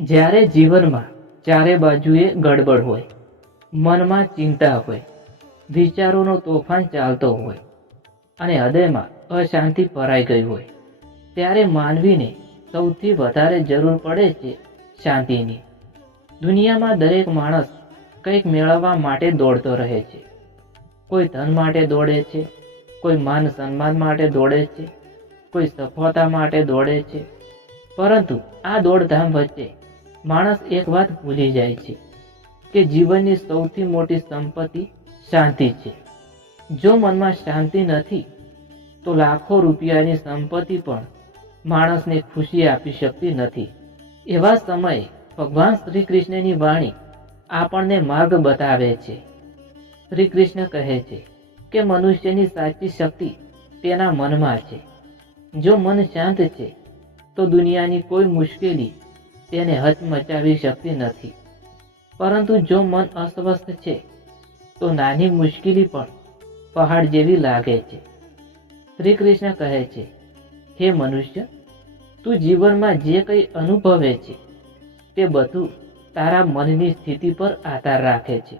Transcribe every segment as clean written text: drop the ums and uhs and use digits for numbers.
જ્યારે જીવનમાં ચારે બાજુએ ગડબડ હોય, મનમાં ચિંતા હોય, વિચારોનો તોફાન ચાલતો હોય અને હૃદયમાં અશાંતિ ભરાઈ ગઈ હોય, ત્યારે માનવીને સૌથી વધારે જરૂર પડે છે શાંતિની. દુનિયામાં દરેક માણસ કંઈક મેળવવા માટે દોડતો રહે છે. કોઈ ધન માટે દોડે છે, કોઈ માન સન્માન માટે દોડે છે, કોઈ સફળતા માટે દોડે છે. પરંતુ આ દોડધામ વચ્ચે માણસ એક વાત ભૂલી જાય છે કે જીવનની સૌથી મોટી સંપત્તિ શાંતિ છે. જો મનમાં શાંતિ નથી તો લાખો રૂપિયાની સંપત્તિ પણ માણસને ખુશી આપી શકતી નથી. એવા સમયે ભગવાન શ્રી કૃષ્ણની વાણી આપણને માર્ગ બતાવે છે. શ્રી કૃષ્ણ કહે છે કે મનુષ્યની સાચી શક્તિ તેના મનમાં છે. જો મન શાંત છે તો દુનિયાની કોઈ મુશ્કેલી તેને હચમચાવી શકતી નથી. પરંતુ જો મન અસ્વસ્થ છે તો નાની મુશ્કેલી પણ પહાડ જેવી લાગે છે. શ્રી કૃષ્ણ કહે છે, હે મનુષ્ય, તું જીવનમાં જે કંઈ અનુભવે છે તે બધું તારા મનની સ્થિતિ પર આધાર રાખે છે.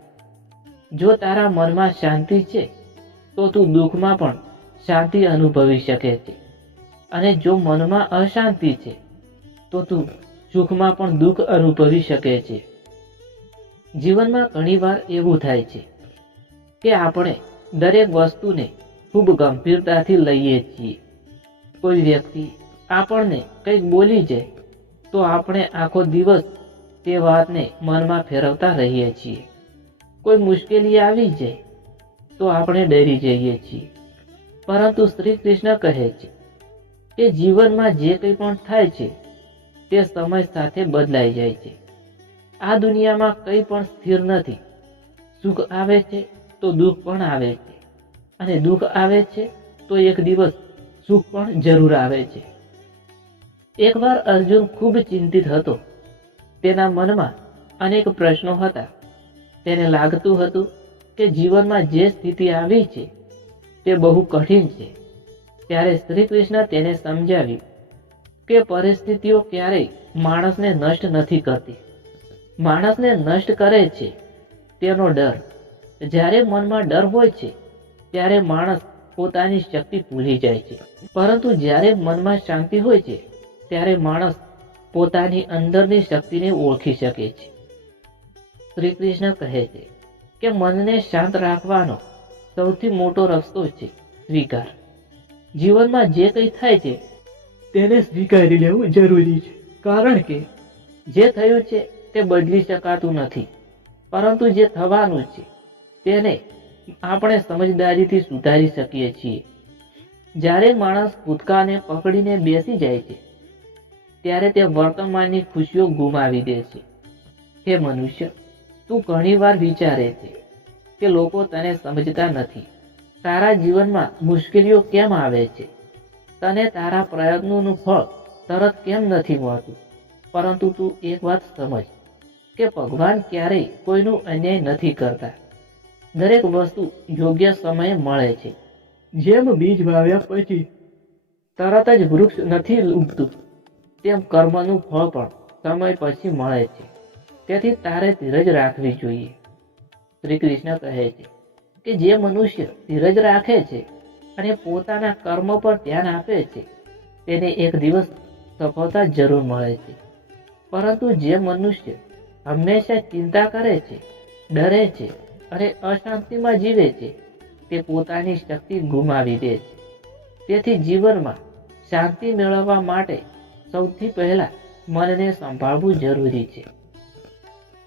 જો તારા મનમાં શાંતિ છે તો તું દુઃખમાં પણ શાંતિ અનુભવી શકે છે, અને જો મનમાં અશાંતિ છે તો તું સુખમાં પણ દુઃખ અનુભવી શકે છે. જીવનમાં ઘણીવાર એવું થાય છે કે આપણે દરેક વસ્તુને ખૂબ ગંભીરતાથી લઈએ છીએ. કોઈ વ્યક્તિ આપણને કંઈક બોલી જાય તો આપણે આખો દિવસ તે વાતને મનમાં ફેરવતા રહીએ છીએ. કોઈ મુશ્કેલી આવી જાય તો આપણે ડરી જઈએ છીએ. પરંતુ શ્રી કૃષ્ણ કહે છે કે જીવનમાં જે કંઈ પણ થાય છે તે સમય સાથે બદલાઈ જાય છે. આ દુનિયામાં કંઈ પણ સ્થિર નથી. સુખ આવે છે તો દુઃખ પણ આવે છે, અને દુઃખ આવે છે તો એક દિવસ સુખ પણ જરૂર આવે છે. એકવાર અર્જુન ખૂબ ચિંતિત હતો. તેના મનમાં અનેક પ્રશ્નો હતા. તેને લાગતું હતું કે જીવનમાં જે સ્થિતિ આવી છે તે બહુ કઠિન છે. ત્યારે શ્રી કૃષ્ણ તેને સમજાવ્યું કે પરિસ્થિતિઓ ક્યારેય માણસને નષ્ટ નથી કરતી. માણસને નષ્ટ કરે છે તેનો ડર. જ્યારે મનમાં ડર હોય છે ત્યારે માણસ પોતાની શક્તિ ભૂલી જાય છે. પરંતુ જ્યારે મનમાં શાંતિ હોય છે ત્યારે માણસ પોતાની અંદરની શક્તિને ઓળખી શકે છે. શ્રી કૃષ્ણ કહે છે કે મનને શાંત રાખવાનો સૌથી મોટો રસ્તો છે સ્વીકાર. જીવનમાં જે કંઈ થાય છે તેને સ્વીકારી લેવું જરૂરી છે. કારણ કે જે થયું છે તે બદલી શકાતું નથી, પરંતુ જે થવાનું છે તેને આપણે સમજદારીથી સુધારી શકીએ છીએ. જ્યારે માણસ ભૂતકાળને પકડીને બેસી જાય છે ત્યારે તે વર્તમાનની ખુશીઓ ગુમાવી દે છે. હે મનુષ્ય, તું ઘણીવાર વિચારે છે કે લોકો તને સમજતા નથી. તારા જીવનમાં મુશ્કેલીઓ કેમ આવે છે, તને તારા પ્રયત્નોનું ફળ તરત કેમ નથી મળતું. પરંતુ તું એક વાત સમજ કે ભગવાન ક્યારેય કોઈનું અન્યાય નથી કરતા. દરેક વસ્તુ યોગ્ય સમયે મળે છે. જેમ બીજ વાવ્યા પછી તરત જ વૃક્ષ નથી ઉગતું, તેમ કર્મનું ફળ પણ સમય પછી મળે છે. તેથી તારે ધીરજ રાખવી જોઈએ. શ્રી કૃષ્ણ કહે છે કે જે મનુષ્ય ધીરજ રાખે છે અને પોતાના કર્મ પર ધ્યાન આપે છે તેને એક દિવસ સફળતા જરૂર મળે છે. પરંતુ જે મનુષ્ય હંમેશા ચિંતા કરે છે, ડરે છે અને અશાંતિમાં જીવે છે તે પોતાની શક્તિ ગુમાવી દે છે. તેથી જીવનમાં શાંતિ મેળવવા માટે સૌથી પહેલા મનને સંભાળવું જરૂરી છે.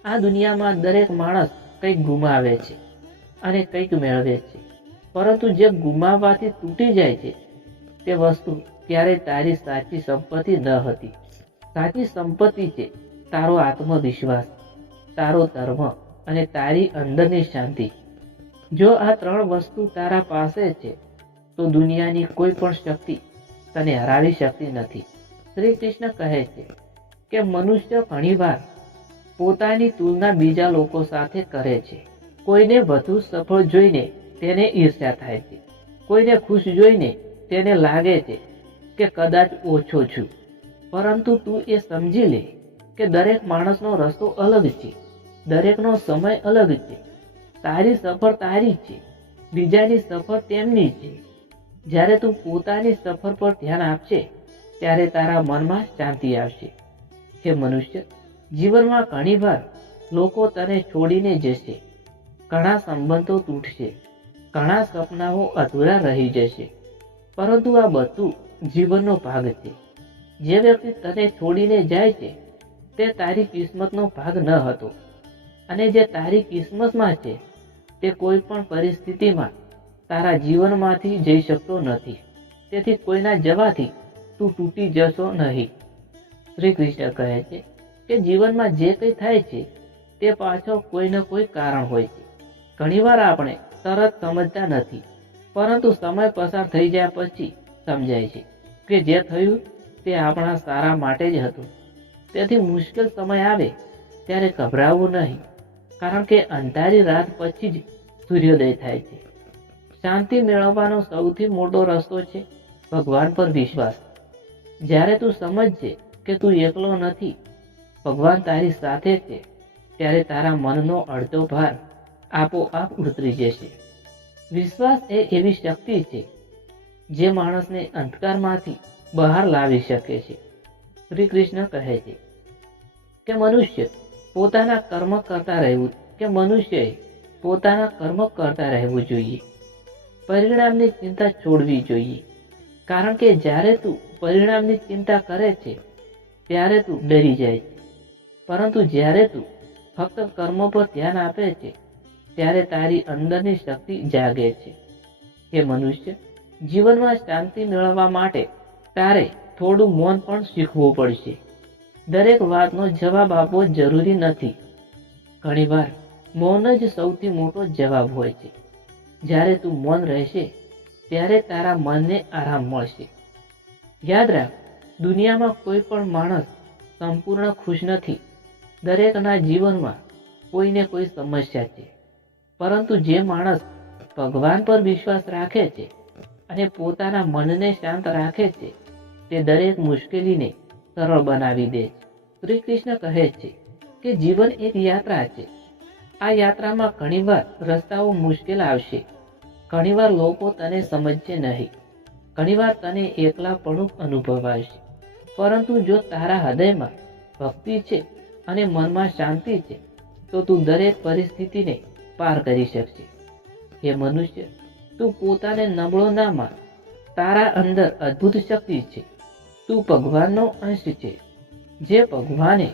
આ દુનિયામાં દરેક માણસ કંઈક ગુમાવે છે અને કંઈક મેળવે છે. પરંતુ જે ગુમાવવાથી તૂટી જાય છે તે વસ્તુ ક્યારેય તારી સાચી સંપત્તિ ન હતી. સાચી સંપત્તિ છે તારો આત્મવિશ્વાસ, તારો ધર્મ અને તારી અંદરની શાંતિ. જો આ ત્રણ વસ્તુ તારા પાસે છે તો દુનિયાની કોઈ પણ શક્તિ તને હરાવી શકતી નથી. શ્રી કૃષ્ણ કહે છે કે મનુષ્ય ઘણીવાર પોતાની તુલના બીજા લોકો સાથે કરે છે. કોઈને વધુ સફળ જોઈને તેને ઈર્ષ્યા થાય છે. કોઈને ખુશ જોઈને તેને લાગે છે કે કદાચ ઓછો છું. પરંતુ તું એ સમજી લે કે દરેક માણસનો રસ્તો અલગ છે, દરેકનો સમય અલગ છે. તારી સફર તારી છે, બીજાની સફર તેમની છે. જ્યારે તું પોતાની સફર પર ધ્યાન આપશે ત્યારે તારા મનમાં શાંતિ આવશે. હે મનુષ્ય, જીવનમાં ઘણીવાર લોકો તને છોડીને જશે, ઘણા સંબંધો તૂટશે, ઘણા સપનાઓ અધૂરા રહી જશે, પરંતુ આ બધું જીવનનો ભાગ છે. જે વ્યક્તિ તને છોડીને જાય છે તે તારી કિસ્મતનો ભાગ ન હતો, અને જે તારી કિસ્મતમાં છે તે કોઈ પણ પરિસ્થિતિમાં તારા જીવનમાંથી જઈ શકતો નથી. તેથી કોઈના જવાથી તું તૂટી જશો નહીં. શ્રી કૃષ્ણ કહે છે કે જીવનમાં જે કંઈ થાય છે તે પાછળ કોઈ ન કોઈ કારણ હોય છે. ઘણીવાર આપણે તરત સમજતા નથી, પરંતુ સમય પસાર થઈ ગયા પછી સમજાય છે કે જે થયું તે આપણા સારા માટે જ હતું. તેથી મુશ્કેલ સમય આવે ત્યારે ગભરાવું નહીં, કારણ કે અંધારી રાત પછી જ સૂર્યોદય થાય છે. શાંતિ મેળવવાનો સૌથી મોટો રસ્તો છે ભગવાન પર વિશ્વાસ. જ્યારે તું સમજશે કે તું એકલો નથી, ભગવાન તારી સાથે છે, ત્યારે તારા મનનો અડધો ભાર આપોઆપ ઉતરી જશે. વિશ્વાસ એ એવી શક્તિ છે જે માણસને અંધકારમાંથી બહાર લાવી શકે છે. શ્રી કૃષ્ણ કહે છે કે મનુષ્યએ પોતાના કર્મ કરતા રહેવું જોઈએ. પરિણામની ચિંતા છોડવી જોઈએ, કારણ કે જ્યારે તું પરિણામની ચિંતા કરે છે ત્યારે તું ડરી જાય છે, પરંતુ જ્યારે તું ફક્ત કર્મ પર ધ્યાન આપે છે ત્યારે તારી અંદરની શક્તિ જાગે છે. હે મનુષ્ય, જીવનમાં શાંતિ મેળવવા માટે તારે થોડું મૌન પણ શીખવું પડશે. દરેક વાતનો જવાબ આપવો જરૂરી નથી. ઘણીવાર મૌન જ સૌથી મોટો જવાબ હોય છે. જ્યારે તું મૌન રહેશે ત્યારે તારા મનને આરામ મળશે. યાદ રાખ, દુનિયામાં કોઈ પણ માણસ સંપૂર્ણ ખુશ નથી. દરેકના જીવનમાં કોઈને કોઈ સમસ્યા છે, પરંતુ જે માણસ ભગવાન પર વિશ્વાસ રાખે છે અને પોતાના મનને શાંત રાખે છે તે દરેક મુશ્કેલીને સરળ બનાવી દે છે. શ્રી કૃષ્ણ કહે છે કે જીવન એક યાત્રા છે. આ યાત્રામાં ઘણીવાર રસ્તાઓ મુશ્કેલ આવશે, ઘણીવાર લોકો તને સમજશે નહીં, ઘણીવાર તને એકલાપણું અનુભવાશે, પરંતુ જો તારા હૃદયમાં ભક્તિ છે અને મનમાં શાંતિ છે તો તું દરેક પરિસ્થિતિને પાર કરી શકશે. હે મનુષ્ય, તું પોતાને નબળો ના માન. તારા અંદર અદ્ભુત શક્તિ છે. તું ભગવાનનો અંશ છે. જે ભગવાને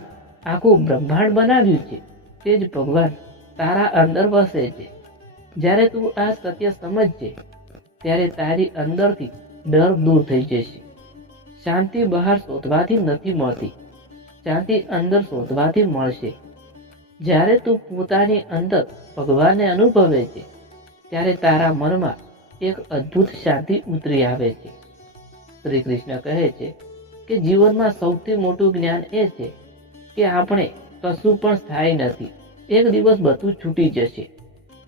આખું બ્રહ્માંડ બનાવ્યું છે તે જ ભગવાન તારા અંદર વસે છે. જ્યારે તું આ સત્ય સમજશે ત્યારે તારી અંદરથી ડર દૂર થઈ જશે. શાંતિ બહાર શોધવાથી નથી મળતી, શાંતિ અંદર શોધવાથી મળશે. જ્યારે તું પોતાની અંદર ભગવાનને અનુભવે છે ત્યારે તારા મનમાં એક અદ્ભુત શાંતિ ઉતરી આવે છે. શ્રી કૃષ્ણ કહે છે કે જીવનમાં સૌથી મોટું જ્ઞાન એ છે કે આપણે કશું પણ સ્થાયી નથી. એક દિવસ બધું છૂટી જશે.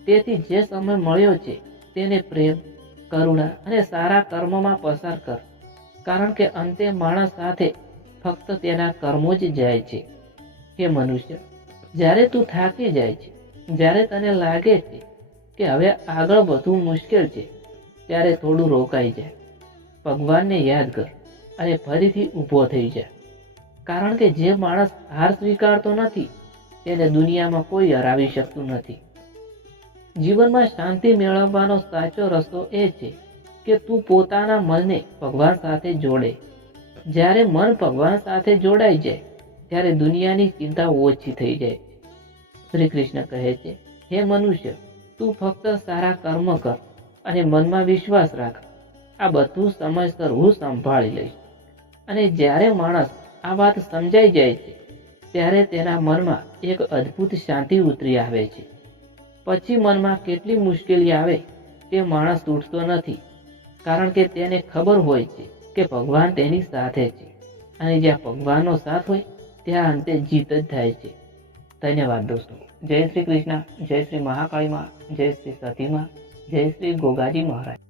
તેથી જે સમય મળ્યો છે તેને પ્રેમ, કરુણા અને સારા કર્મમાં પસાર કર, કારણ કે અંતે માણસ સાથે ફક્ત તેના કર્મો જ જાય છે. હે મનુષ્ય, જ્યારે તું થાકી જાય છે, જ્યારે તને લાગે છે કે હવે આગળ વધવું મુશ્કેલ છે, ત્યારે થોડું રોકાઈ જાય, ભગવાનને યાદ કર અને ફરીથી ઊભો થઈ જા. કારણ કે જે માણસ હાર સ્વીકારતો નથી તેને દુનિયામાં કોઈ હરાવી શકતું નથી. જીવનમાં શાંતિ મેળવવાનો સાચો રસ્તો એ છે કે તું પોતાના મનને ભગવાન સાથે જોડે. જ્યારે મન ભગવાન સાથે જોડાઈ જાય ત્યારે દુનિયાની ચિંતા ઓછી થઈ જાય. શ્રી કૃષ્ણ કહે છે, હે મનુષ્ય, તું ફક્ત સારા કર્મ કર અને મનમાં વિશ્વાસ રાખ. આ બધું સમયસર હું સંભાળી લઈશ. અને જ્યારે માણસ આ વાત સમજાઈ જાય છે ત્યારે તેના મનમાં એક અદ્ભુત શાંતિ ઉતરી આવે છે. પછી મનમાં કેટલી મુશ્કેલી આવે તે માણસ તૂટતો નથી, કારણ કે તેને ખબર હોય છે કે ભગવાન તેની સાથે છે, અને જ્યાં ભગવાનનો સાથ હોય ત્યાં અંતે જીત જ થાય છે. ધન્યવાદ દોસ્તો. જય શ્રી કૃષ્ણ, જય શ્રી મહાકાળી માં, જય શ્રી સતી માં, જય શ્રી ગોગાજી મહારાજ.